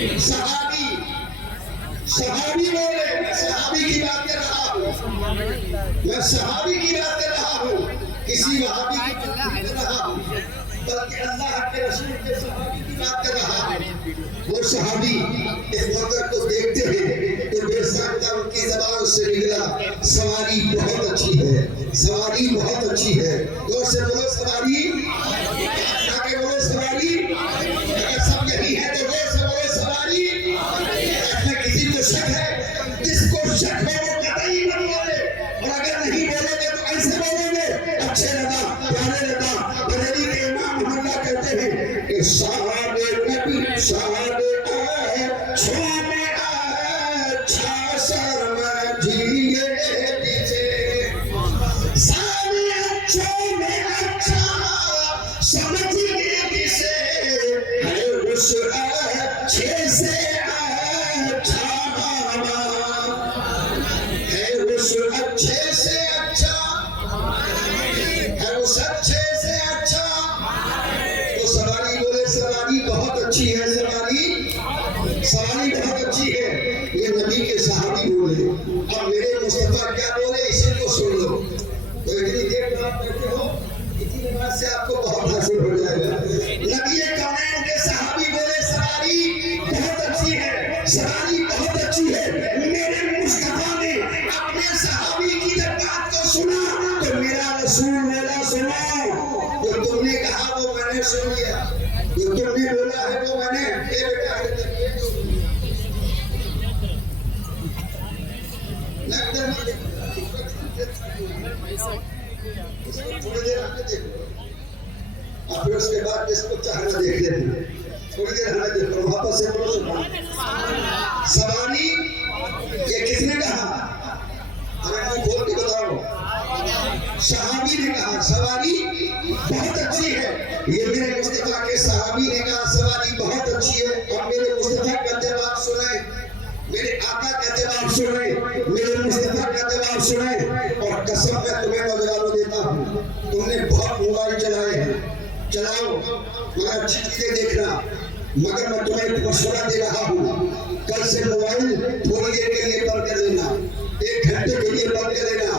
सहाबी सहाबी बोले, मैं सहाबी की बात कर रहा हूँ, मैं सहाबी की बात कर रहा हूँ, किसी वहाबी की बात नहीं कर रहा हूँ, बल्कि अल्लाह के रसूल के सहाबी की बात कर रहा हूँ। वो सहाबी इस मंजर को देखते हैं तो बेसाख्ता उनकी जबान से निकला, सवारी बहुत अच्छी है, सवारी बहुत अच्छी है। जोर से बोलो सवारी, आगे बोलो सवारी। अगर सब यही है तो जोर से बोलो सवारी। इसमें किसी को शक है? जिसको शक है वो कतई मत बोले, और अगर नहीं बोलोगे तो ऐसे बोलोगे। अच्छे लगा, प्यारे लगा, बरेली के इमाम मोहल्ला कहते हैं कि साहबे नबी साहबे छोमे अच्छा समझिए जिसे, सारे अच्छों में अच्छा समझिए जिसे, है उस अच्छे से अच्छा मामा, है उस अच्छे से अच्छा, है उस अच्छे से अच्छा। तो सवारी बोले, सवारी बहुत अच्छी है, सवारी सवारी बहुत अच्छी है। ये नबी के सहाबी बोले। अब मेरे मुस्तफा क्या बोले इसी को सुन लो। तो इतनी देर बात करते हो, इतनी बात से आपको बहुत हासिल हो जाएगा। नबी कौनैन के सहाबी बोले, सवारी बहुत अच्छी है, सवारी बहुत अच्छी है। मेरे मुस्तफा ने अपने सहाबी की जब बात को सुना तो मेरा रसूल मेरा सुना। जो तुमने कहा वो मैंने सुन लिया, जो तुमने बोला है वो मैंने थोड़ी देर हमने देखो, और फिर उसके बाद जिसको चाहना देख लेते, थोड़ी देर हमें देखो, वापस से बोलो सवारी। ये किसने कहा? हमें मुंह खोल के बताओ। सहाबी ने कहा सवारी बहुत अच्छी है। ये मेरे मुस्तफा के सहाबी ने कहा सवारी बहुत अच्छी है। और मेरे मुस्तफा का जवाब सुने, मेरे आका का जवाब सुने, मेरे मुस्तफा का जवाब सुने। और कसम मैं तुम्हें नौजवानों देता हूँ, तुमने बहुत मोबाइल चलाए हैं, चलाओ मगर अच्छी चीजें देखना। मगर मैं तुम्हें एक मशवरा दे रहा हूँ, कल से मोबाइल थोड़ी देर के लिए बंद कर लेना, 1 घंटे के लिए बंद कर लेना।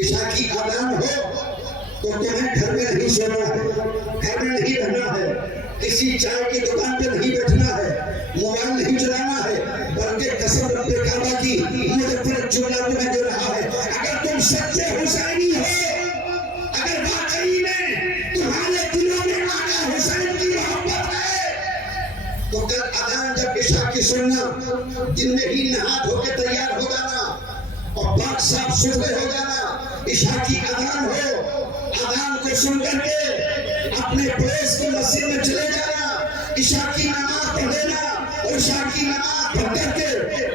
ईशा की आदान हो तो तुम्हें घर में नहीं सोना है, घर में नहीं रहना है, किसी चाय की दुकान पे नहीं बैठना है, मोबाइल नहीं चलाना है, बल्कि कसम रब्बे काबा की मुझे पर जुमला तुम्हें दे रहा है। अगर तुम सच्चे हुसैनी हो, अगर वाकई में तुम्हारे दिलों में आका हुसैन की मोहब्बत है, तो कल अजान जब ईशा की सुनना, दिन में ही नहा धो के तैयार हो जाना और पाक साफ सुथरे हो जाना। ईशा की अजान हो, अजान को सुन करके अपने पड़ोस की मस्जिद में चले जाना, ईशा की नमाज पढ़ लेना। और ईशा की नमाज पढ़ करके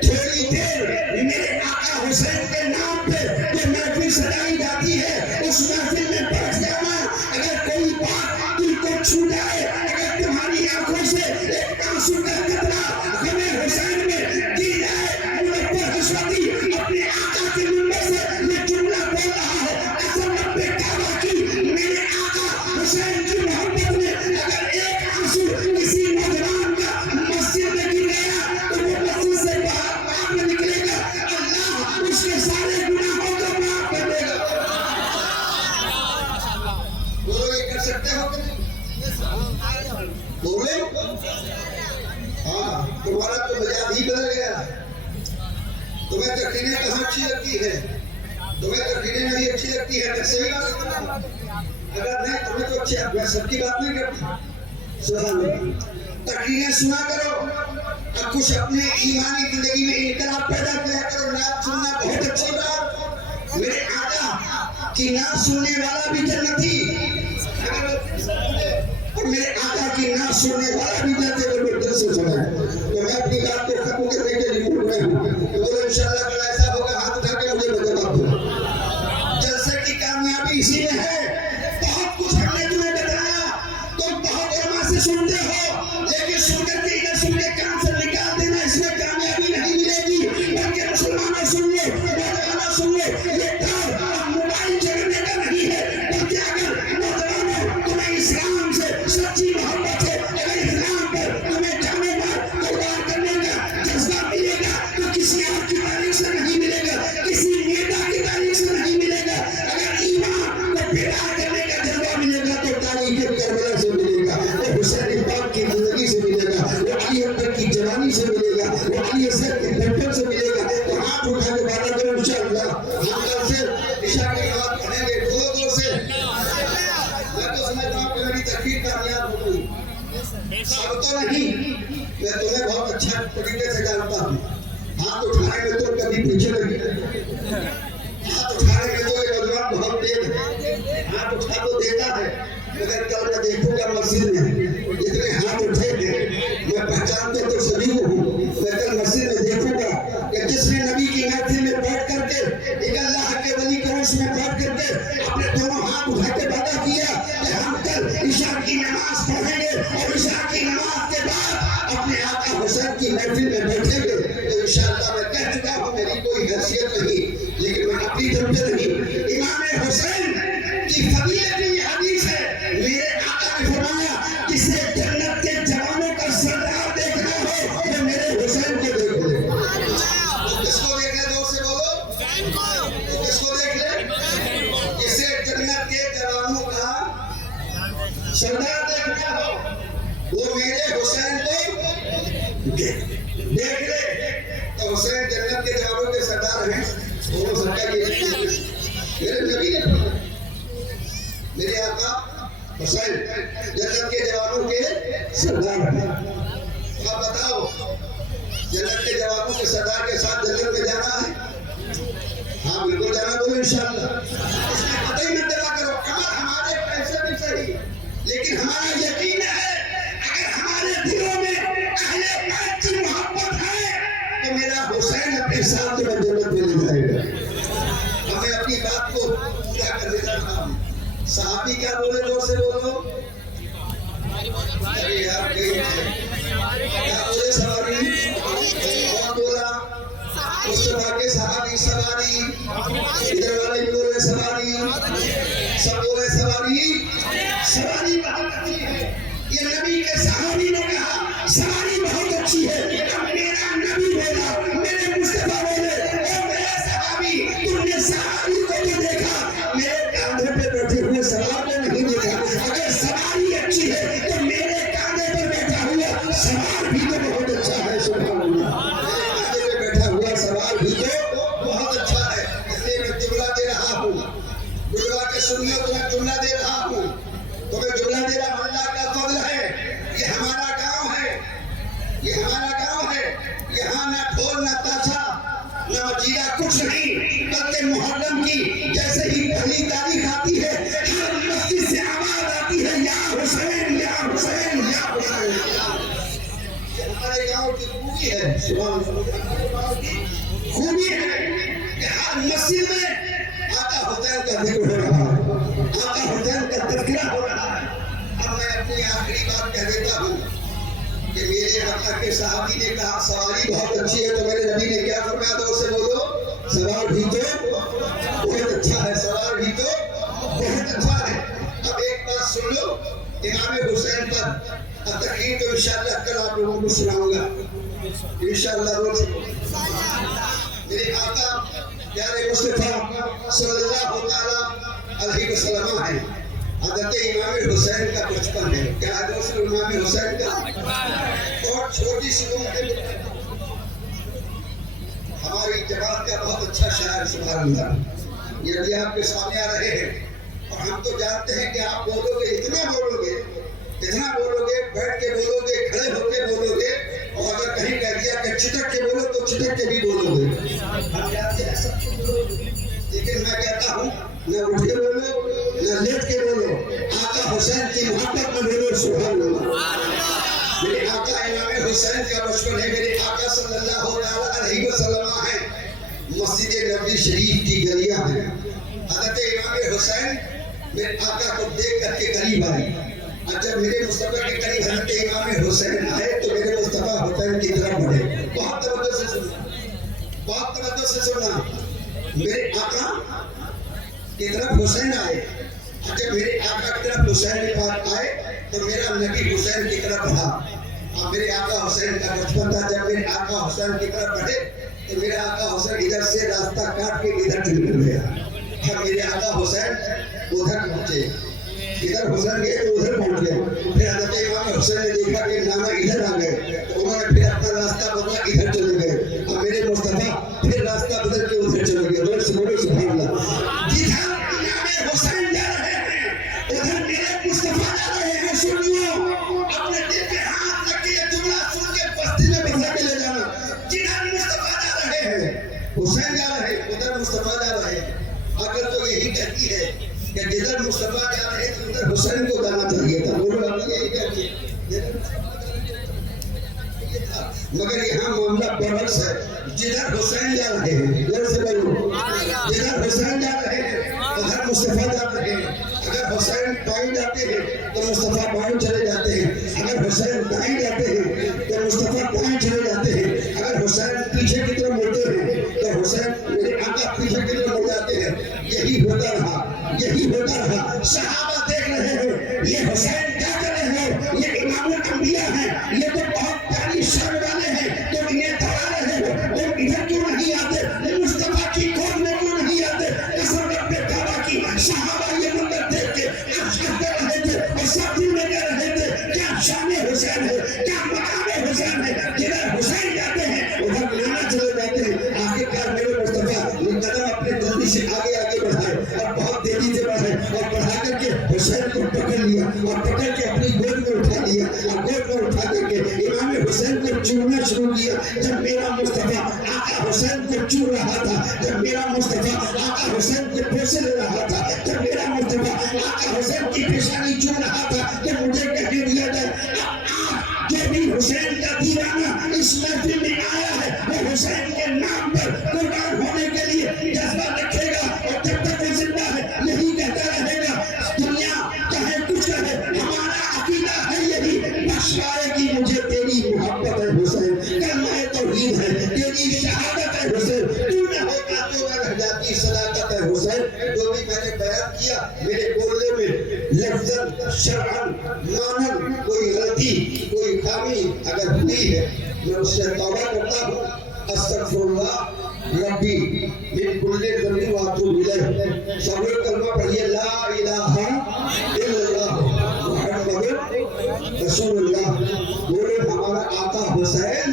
थोड़ी देर मेरे आका हुसैन के नाम पे जो महफिल सजाई जाती है उस महफिल में बैठ जाना। अगर कोई बात दिल को छू जाए, अगर तुम्हारी आंखों से एक आंसू का कतरा हमें हुसैन में गिर जाए, मुझे हसरती अपने आका के मुंह से ये जुमला बोल रहा है, कसम रब्बे काबा की मेरे आका हुसैन की मोहब्बत में अगर एक आंसू किसी नौजवान का मस्जिद में गिर गया तो वो मस्जिद से बाहर निकलेगा, अल्लाह उसके सारे गुनाहों को माफ कर देगा। बोलो ये कर सकते हो कि नहीं? बोलो। हाँ, तुम्हारा तो मिजाज ही बदल गया। तुम्हें तकरीरें कहाँ अच्छी लगती है? तुम्हें तकरीरें नहीं अच्छी लगती है, सही बात है। अगर नहीं तुम्हें तो अच्छी, मैं सबकी बात नहीं करता, तकरीरें सुना करो और कुछ अपने ईमानी जिंदगी में इनकलाब पैदा किया करो। नात सुनना बहुत अच्छी बात। मेरे आका की नात सुनने वाला भी जन्नती, और मेरे आका की नात सुनने वाला भी जन्नती। दिल से सुना है तो मैं अपनी बात को खत्म करने के लिए मूड में हूँ। तो बोलो इंशाल्लाह कल ऐसा होगा, हाथ उठा के मुझे बता दो। जलसे की कामयाबी इसी में है। बहुत कुछ हमने तुम्हें बताया, तुम बहुत उलमा से सुनते हो, लेकिन सुनकर के इधर सुन के कान से निकाल देना, इसमें कामयाबी नहीं मिलेगी। बल्कि मुसलमानों सुन लो, नौजवानों सुन लो, ये दौर मोबाइल चलाने का नहीं है, बल्कि अगर नौजवानों तुम्हें इस्लाम से सच्ची मोहब्बत है, अगर इस्लाम पर तुम्हें जाने पर कुर्बान करने ये सब बचपन से मिलेगा तो हाथ उठा के वादा करो इंशाअल्लाह हम कल से ईशा की नमाज पढ़ेंगे जोर से। मैं तो समझता हूँ कि मेरी तकरीर कामयाब हो गई, सब तो नहीं, मैं तुम्हें बहुत अच्छा तरीके से जानता हूँ। हाथ उठाने में तो कभी पीछे नहीं, हाथ उठाने में तो ये नौजवान बहुत तेज है, हाथ उठा तो देता है, मगर कल मैं देखूंगा मस्जिद में जितने हाथ उठे थे मैं पहचानते तो सभी को हूँ। मैं कल मस्जिद में देखूंगा कि जिसने नबी की महफिल में बैठ करके एक अल्लाह के वली के उर्स में बैठ करके अपने दोनों हाथ उठा के वादा किया कि हम कल ईशा की नमाज पढ़ेंगे और ईशा की नमाज के बाद अपने आका हुसैन की महफिल में बैठेंगे। तो इंशाअल्लाह मैं कह चुका हूँ मेरी कोई हैसियत नहीं, लेकिन मैं अपनी तरफ से नहीं, इमाम हुसैन की फजीलत की हदीस है, मेरे आका ने फरमाया किसे जन्नत के जवानों का सरदार देखना हो तो मेरे हुसैन को देख ले। किसको देख ले? जोर से बोलो, किसको देख ले? किसे जन्नत के जवानों का सरदार देखना हो वो मेरे हुसैन को देख ले। तो हुसैन जन्नत के जवानों के सरदार हैं, वो सबका मेरे नबी ने फरमाया, मेरे आका हुसैन जन्नत के जवानों के सरदार हैं। अब बताओ जन्नत के जवानों के सरदार के साथ जन्नत में जाना है? हाँ बिल्कुल जाना, बोलो इंशाअल्लाह। इसमें पता ही मत दिला करो, अगर हमारे पैसे भी सही, लेकिन हमारा यकीन है अगर हमारे दिलों में अहले बैत की मोहब्बत है तो मेरा हुसैन अपने साथ में जन्नत में ले जाएगा। हमें अपनी बात को पूरा कर देना था। सहाबी क्या बोले? जोर से बोलो। अरे यार क्या बोले? सवारी कौन बोला? मुस्तफा के सहाबी सवारी, इधर वाले भी बोले सवारी, सब बोले सवारी। सवारी बहुत अच्छी है, ये नबी के सहाबी ने कहा सवारी बहुत अच्छी है। अब मेरा नबी बोला, मेरे मुस्तफा बोले ओ मेरे सहाबी, तुमने सहाबी को तो देखा, मेरे कांधे पे बैठे हुए सवार को नहीं देखा। अगर सवारी अच्छी है तो मेरे कांधे पर बैठा हुआ सवार भी तो बहुत अच्छा है। सुभान अल्लाह, कांधे पे बैठा हुआ सवार भी तो बहुत अच्छा है। इसलिए मैं जुमला दे रहा हूँ, जुमला के सुनिए तो मैं जुमला दे रहा हूँ, तो मैं जुमला दे रहा हूँ। अल्लाह का फजल है, ये हमारा गांव है, ये हमारा गांव है, यहाँ ना ढोल ना ताशा ना मजीरा कुछ नहीं, बल्कि मुहर्रम की जैसे ही पहली तारीख आती है हर मस्जिद से आवाज आती है या हुसैन या हुसैन या हुसैन। हमारे गांव की खूबी है, खूबी है कि हर मस्जिद में आका हुसैन का जिक्र हो रहा है, आका हुसैन का तज़किरा हो रहा है। अब मैं अपनी आखिरी बात कह देता हूँ कि मेरे आका के सहाबी ने कहा सवारी बहुत अच्छी है, तो मेरे नबी ने क्या फरमाया? तो उसे बोलो सवार भी तो बहुत अच्छा है, सवार भी तो बहुत अच्छा है। अब एक बात सुन लो, इमाम हुसैन पर तकरीर तो इंशाअल्लाह कल आप लोगों को सुनाऊंगा इंशाअल्लाह। रोज मेरे आका प्यारे मुस्तफा सल्लल्लाहु अलैहि वसल्लम है, हज़रत इमाम हुसैन का बचपन है। क्या है दोस्तों? इमाम हुसैन का बहुत छोटी सी उम्र है। हमारी जमात का बहुत अच्छा शायर, सुभान अल्लाह, ये अभी आपके सामने आ रहे हैं और हम तो जानते हैं कि आप बोलोगे, इतना बोलोगे, इतना बोलोगे, बैठ के बोलोगे, खड़े होके बोलोगे, और अगर कहीं कह दिया कि चिटक के बोलो तो चिटक के भी बोलोगे। हम जानते हैं सब कुछ बोलोगे, लेकिन मैं कहता हूँ न उठ के बोलो न लेट के बोलो, आका हुसैन की मोहब्बत में बोलो सुभान अल्लाह। मेरे आका इमाम हुसैन का बचपन है, मेरे आका सल्लल्लाहु अलैहि वसल्लम है। मस्जिद नबी शरीफ की गलियां हैं। हज़रत इमाम हुसैन मेरे आका को देख करके करीब आए, और जब मेरे मुस्तफा के करीब हज़रत इमाम हुसैन आए तो मेरे मुस्तफा हुसैन की तरफ बढ़े। बहुत तवज्जो से सुनना, बहुत तवज्जो से सुनना। मेरे आका की तरफ हुसैन आए, और जब मेरे आका की तरफ हुसैन के पास आए तो मेरा नबी हुसैन की तरफ बढ़ा। और मेरे आका हुसैन का बचपन था, जब मेरे आका हुसैन की तरफ बढ़े तो मेरे आका हुसैन इधर से रास्ता काट के इधर चल गया। जब मेरे आका हुसैन उधर पहुंचे, इधर हुसैन गए तो उधर पहुंच गए। फिर हज़रत इमाम हुसैन ने देखा कि नाना इधर आ गए तो उन्होंने फिर अपना रास्ता बदला, इधर चले गए। कि जिधर मुस्तफा जा रहे थे उधर हुसैन को जाना चाहिए था। वो लोग यही कहते मगर यहाँ मामला बरस है, जिधर हुसैन जा रहे हैं जिधर हुसैन जा रहे हैं उधर मुस्तफा जा रहे हैं। अगर हुसैन बाएं जाते हैं तो मुस्तफा बाएं चले जाते हैं, अगर हुसैन दाएं जाते हैं तो मुस्तफा दाएं चले जाते हैं, अगर हुसैन पीछे की तरफ मुड़ते हैं तो हुसैन मेरे आका पीछे की तरफ मुड़ जाते हैं। यही होता रहा। सहाबा देख रहे हैं ये हुसैन क्या कर रहे हैं, ये इमामुल अंबिया है, ये तो बहुत प्यारी शान वाले हैं, तो इन्हें दबा रहे हो, तुम इधर क्यों नहीं आते, मुस्तफा की गोद में क्यों नहीं आते। कसम रब्बे काबा की सहाबा ये मंजर देख के हंसते रहे थे और साथी में कह रहे थे क्या शान हुसैन है, क्या मकाम हुसैन है। जिधर हुसैन जाते हैं उधर नाना चले जाते हैं। आखिरकार मेरे मुस्तफा कदम अपने जल्दी से आगे बढ़ाए और बहुत तेजी से बढ़ाए और बढ़ा करके हुसैन को पकड़ लिया और पकड़ के अपनी गोद में उठा लिया और गोद में उठा करके इमाम हुसैन को चूमना शुरू किया। जब मेरा मुस्तफा आका हुसैन को चूम रहा था, जब मेरा मुस्तफा आका हुसैन को पोसे ले रहा था, जब मेरा मुस्तफा आका हुसैन की पेशानी चूम रहा था, तो मुझे कहने दिया जाए जो भी हुसैन का दीवाना इस महफिल में आया है वो हुसैन के नाम पर कुर्बान होने के लिए जज्बा रखेगा और जब तक वो जिंदा है यही कहता रहेगा। दुनिया चाहे कुछ करे, हमारा अकीदा है यही, बख्श पाएगी मुझे तेरी मोहब्बत है हुसैन, कलमा तौहीद है, तेरी शहादत है हुसैन, तू न होता तो न रह जाती सदाकत है हुसैन। जो भी मैंने बयान किया मेरे बोलने में लफ्ज़न शरअन मानन कोई गलती कोई खामी अगर हुई है मैं उससे तौबा करता हूँ। अस्तगफिरुल्लाह रब्बी मिन कुल्ली ज़ंबी व अतूबु इलैह। सब लोग कलमा पढ़िए ला इलाहा इल्लल्लाह मुहम्मदुर रसूलुल्लाह। बोले हमारा आका हुसैन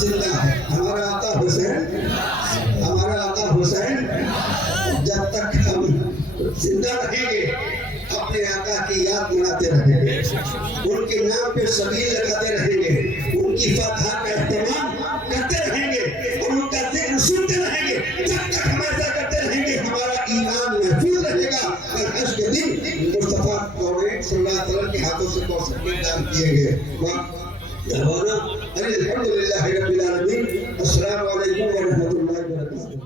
जिंदा है, हमारा आका हुसैन जब तक हम जिंदा रहेंगे अपने आका की याद बनाते रहेंगे, उनके नाम पे सबील लगाते रहेंगे, उनकी फतह का एहतमाम करते रहेंगे और उनका जिक्र सुनते रहेंगे। जब तक हम ऐसा करते रहेंगे हमारा ईमान महफूज रहेगा और हश्र के दिन मुस्तफा कौन सल्लल्लाहु अलैहि वसल्लम के हाथों से कौसर के दान किए गए। अल्हम्दुलिल्लाहि रब्बिल आलमीन। अस्सलामु अलैकुम व रहमतुल्लाहि व बरकातुहू।